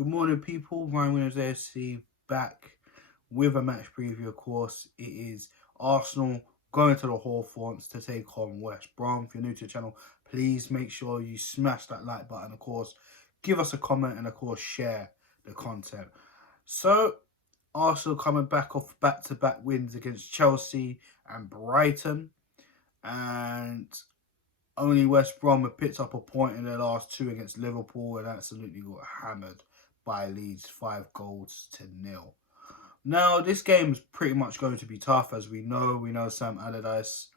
Good morning, people. Ryan Williams AFC back with a match preview. Of course, it is Arsenal going to the Hawthorns to take on West Brom. If you're new to the channel, please make sure you smash that like button. Of course, give us a comment and of course share the content. So, Arsenal coming back off back-to-back wins against Chelsea and Brighton, and only West Brom have picked up a point in their last two against Liverpool and absolutely got hammered by Leeds 5-0. Now, this game's pretty much going to be tough, as we know. We know Sam Allardyce.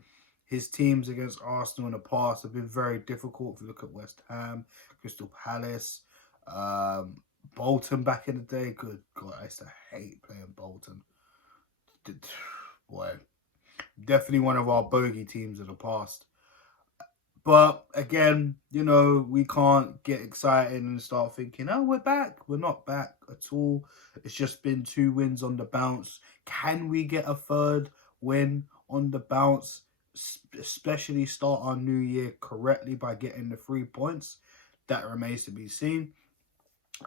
His teams against Arsenal in the past have been very difficult. If you look at West Ham, Crystal Palace, Bolton back in the day. Good God, I used to hate playing Bolton. Boy, definitely one of our bogey teams of the past. But again, we can't get excited and start thinking, oh, we're back. We're not back at all. It's just been 2 wins on the bounce. Can we get a third win on the bounce, especially start our new year correctly by getting the 3 points? That remains to be seen.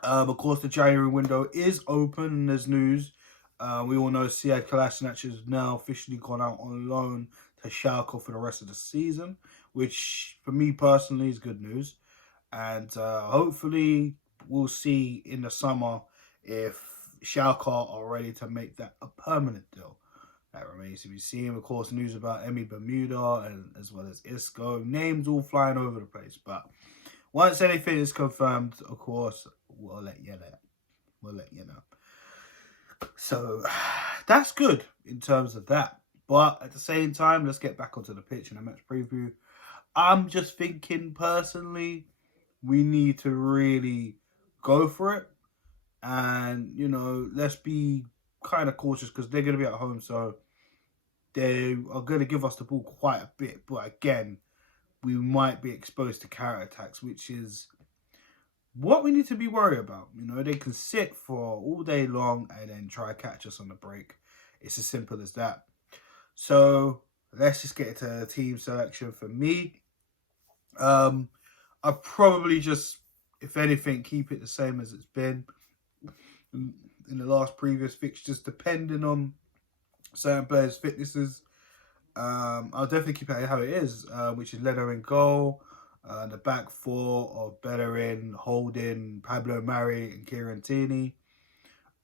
Of course, the January window is open and there's news. We all know Sead Kolasinac has now officially gone out on loan to Schalke for the rest of the season, which for me personally is good news. And hopefully we'll see in the summer if Schalke are ready to make that a permanent deal. That remains to be seen. Of course, news about Emi Bermuda and as well as Isco. Names all flying over the place. But once anything is confirmed, of course, we'll let you know. So that's good in terms of that. But at the same time, let's get back onto the pitch in a match preview. I'm just thinking personally, we need to really go for it. And, let's be kind of cautious because they're going to be at home. So they are going to give us the ball quite a bit. But again, we might be exposed to counter-attacks, which is what we need to be worried about. They can sit for all day long and then try to catch us on the break. It's as simple as that. So let's just get into the team selection for me. I probably just, if anything, keep it the same as it's been in the last previous fixtures, depending on certain players' fitnesses. I'll definitely keep it how it is, which is Leno in goal. The back four of Bellerin, Holding, Pablo Mari, and Kieran Tierney.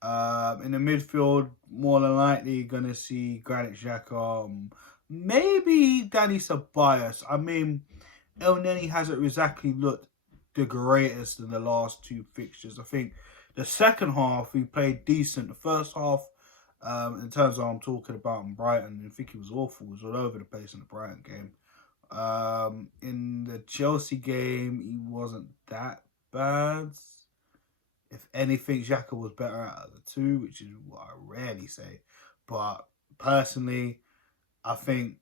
In the midfield, more than likely going to see Granit Xhaka, maybe Danny Ceballos. I mean, El Neni hasn't exactly looked the greatest in the last 2 fixtures. I think the second half, he played decent. The first half, in terms of I'm talking about in Brighton, I think he was awful. He was all over the place in the Brighton game. In the Chelsea game, he wasn't that bad. If anything, Xhaka was better out of the 2, which is what I rarely say. But personally, I think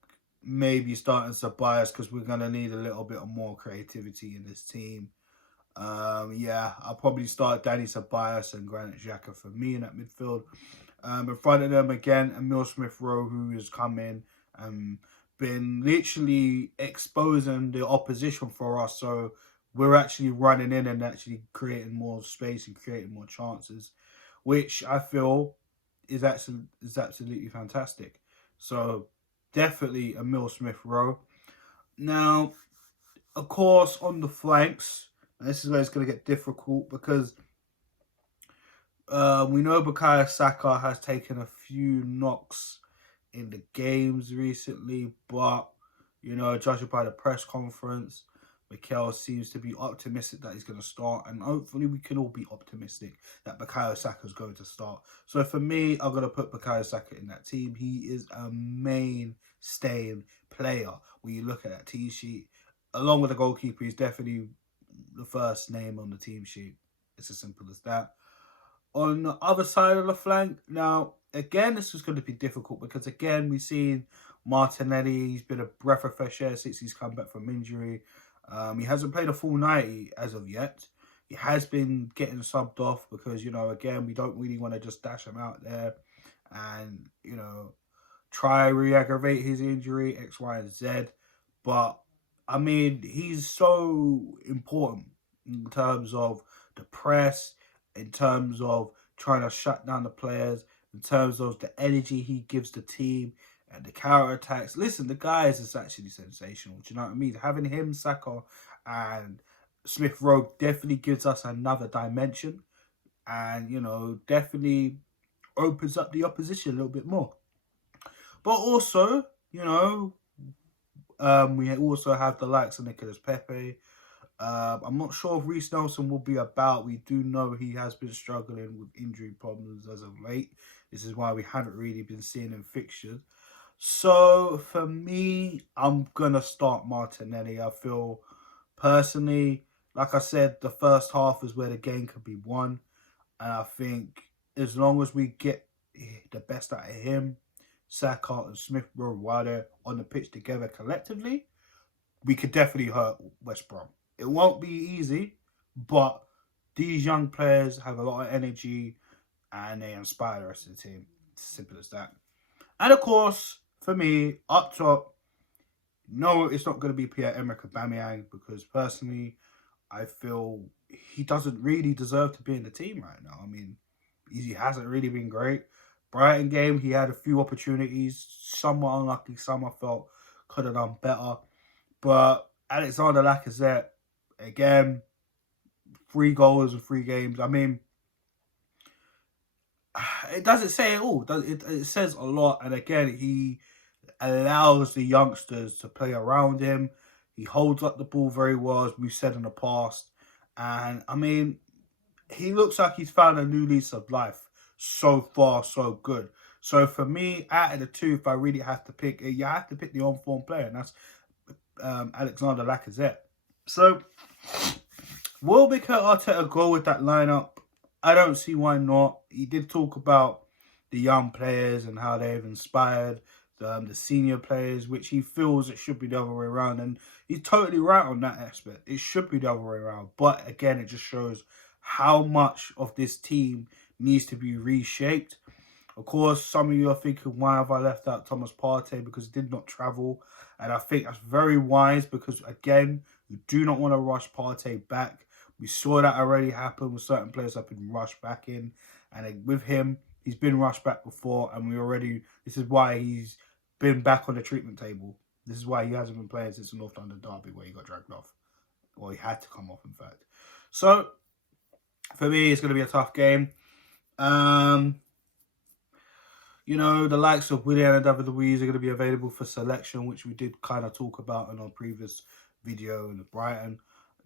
maybe starting Ceballos because we're going to need a little bit more creativity in this team. I'll probably start Danny Ceballos and Granit Xhaka for me in that midfield. In front of them, again, Emile Smith-Rowe, who has come in and been literally exposing the opposition for us. So we're actually running in and actually creating more space and creating more chances, which I feel is absolutely fantastic. So definitely Emile Smith-Rowe. Now, of course, on the flanks, this is where it's going to get difficult because we know Bukayo Saka has taken a few knocks in the games recently, but, judging by the press conference, Mikel seems to be optimistic that he's going to start, and hopefully we can all be optimistic that Bukayo Saka is going to start. So for me, I'm going to put Bukayo Saka in that team. He is a mainstay player. When you look at that team sheet, along with the goalkeeper, he's definitely the first name on the team sheet. It's as simple as that. On the other side of the flank, now, again, this is going to be difficult because, again, we've seen Martinelli. He's been a breath of fresh air since he's come back from injury. He hasn't played a full 90 as of yet. He has been getting subbed off because, again, we don't really want to just dash him out there and, try re-aggravate his injury, X, Y, and Z. But, I mean, he's so important in terms of the press in terms of trying to shut down the players, in terms of the energy he gives the team and the counter attacks. Listen, the guy is actually sensational. Do you know what I mean? Having him, Saka, and Smith Rowe definitely gives us another dimension, and definitely opens up the opposition a little bit more. But also, we also have the likes of Nicolas Pepe. I'm not sure if Reece Nelson will be about. We do know he has been struggling with injury problems as of late. This is why we haven't really been seeing him fixtured. So for me, I'm gonna start Martinelli. I feel personally, like I said, the first half is where the game could be won, and I think as long as we get the best out of him, Saka and Smith Rowe while they're on the pitch together collectively, we could definitely hurt West Brom. It won't be easy, but these young players have a lot of energy and they inspire the rest of the team. It's as simple as that. And of course, for me, up top, no, it's not going to be Pierre-Emerick Aubameyang because personally, I feel he doesn't really deserve to be in the team right now. I mean, he hasn't really been great. Brighton game, he had a few opportunities, somewhat unlucky, some I felt could have done better. But Alexander Lacazette, again, 3 goals in 3 games. I mean, it doesn't say it all. It says a lot. And again, he allows the youngsters to play around him. He holds up the ball very well, as we've said in the past. And, I mean, he looks like he's found a new lease of life. So far, so good. So, for me, out of the two, if I really have to pick, you have to pick the on-form player. And that's Alexander Lacazette. So, will Mikel Arteta go with that lineup? I don't see why not. He did talk about the young players and how they've inspired the senior players, which he feels it should be the other way around. And he's totally right on that aspect. It should be the other way around. But again, it just shows how much of this team needs to be reshaped. Of course, some of you are thinking, why have I left out Thomas Partey? Because he did not travel. And I think that's very wise because, again, you do not want to rush Partey back. We saw that already happen with certain players that have been rushed back in. And with him, he's been rushed back before. And this is why he's been back on the treatment table. This is why he hasn't been playing since the North London derby where he got dragged off. Or he had to come off, in fact. So, for me, it's going to be a tough game. The likes of Willian and David Luiz are going to be available for selection, which we did kind of talk about in our previous video in the Brighton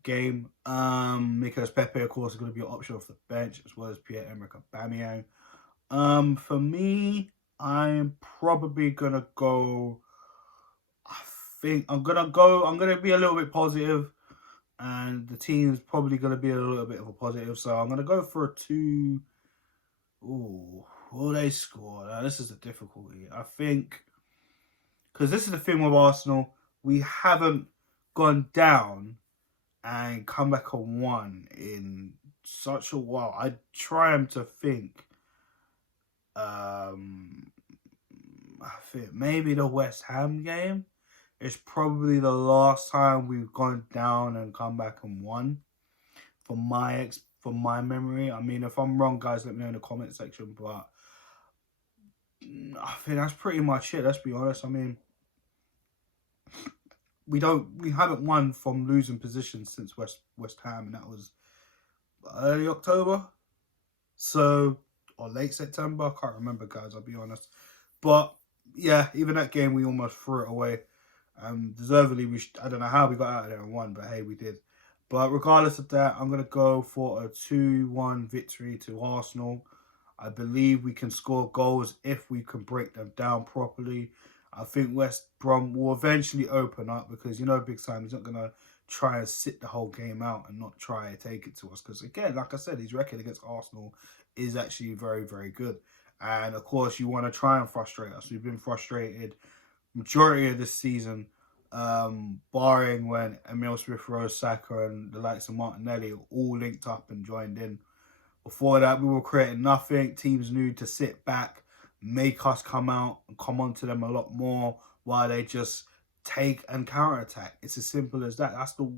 game. Nicolas Pepe, of course, is going to be an option off the bench, as well as Pierre-Emerick Aubameyang. For me, I'm probably going to go... I'm going to be a little bit positive, and the team's probably going to be a little bit of a positive, so I'm going to go for a 2... Ooh, will they score? Now, this is the difficulty. I think, because this is the thing with Arsenal, we haven't gone down and come back on 1 in such a while. I try to think. I think maybe the West Ham game is probably the last time we've gone down and come back and won. From my memory. I mean, if I'm wrong, guys, let me know in the comment section. But I think that's pretty much it. Let's be honest. I mean, we haven't won from losing positions since West Ham, and that was early October, or late September. I can't remember, guys. I'll be honest. But yeah, even that game, we almost threw it away. Deservedly, I don't know how we got out of there and won, but hey, we did. But regardless of that, I'm going to go for a 2-1 victory to Arsenal. I believe we can score goals if we can break them down properly. I think West Brom will eventually open up because, Big Sam, he's not going to try and sit the whole game out and not try and take it to us. Because, again, like I said, his record against Arsenal is actually very, very good. And, of course, you want to try and frustrate us. We've been frustrated majority of this season. Barring when Emil Smith-Rowe, Saka and the likes of Martinelli all linked up and joined in. Before that, we were creating nothing. Teams knew to sit back, make us come out and come onto them a lot more while they just take and counter-attack. It's as simple as that.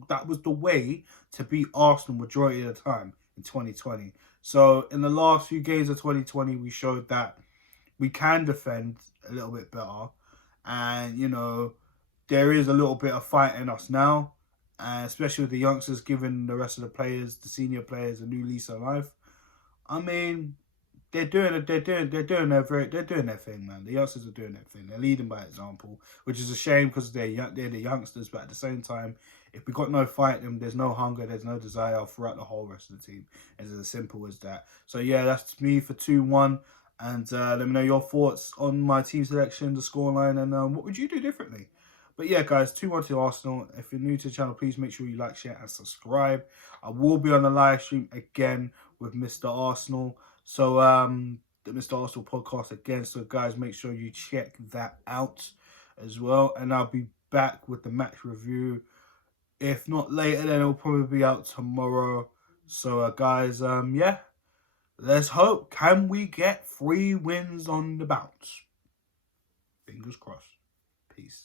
That was the way to beat Arsenal majority of the time. in 2020. So in the last few games of 2020, we showed that we can defend a little bit better. And, you know, there is a little bit of fight in us now. And especially with the youngsters giving the rest of the players, the senior players, a new lease of life. I mean, they're doing their thing, man. The youngsters are doing their thing. They're leading by example, which is a shame because they're the youngsters. But at the same time, if we got no fight, then there's no hunger, there's no desire throughout the whole rest of the team. It's as simple as that. So yeah, that's me for 2-1. And let me know your thoughts on my team selection, the scoreline, and what would you do differently. But yeah, guys, 2-1 to Arsenal. If you're new to the channel, please make sure you like, share, and subscribe. I will be on the live stream again with Mr. Arsenal. So, the Mr. Arsenal podcast again. So, guys, make sure you check that out as well. And I'll be back with the match review. If not later, then it'll probably be out tomorrow. So, guys, yeah, let's hope. Can we get 3 wins on the bounce? Fingers crossed. Peace.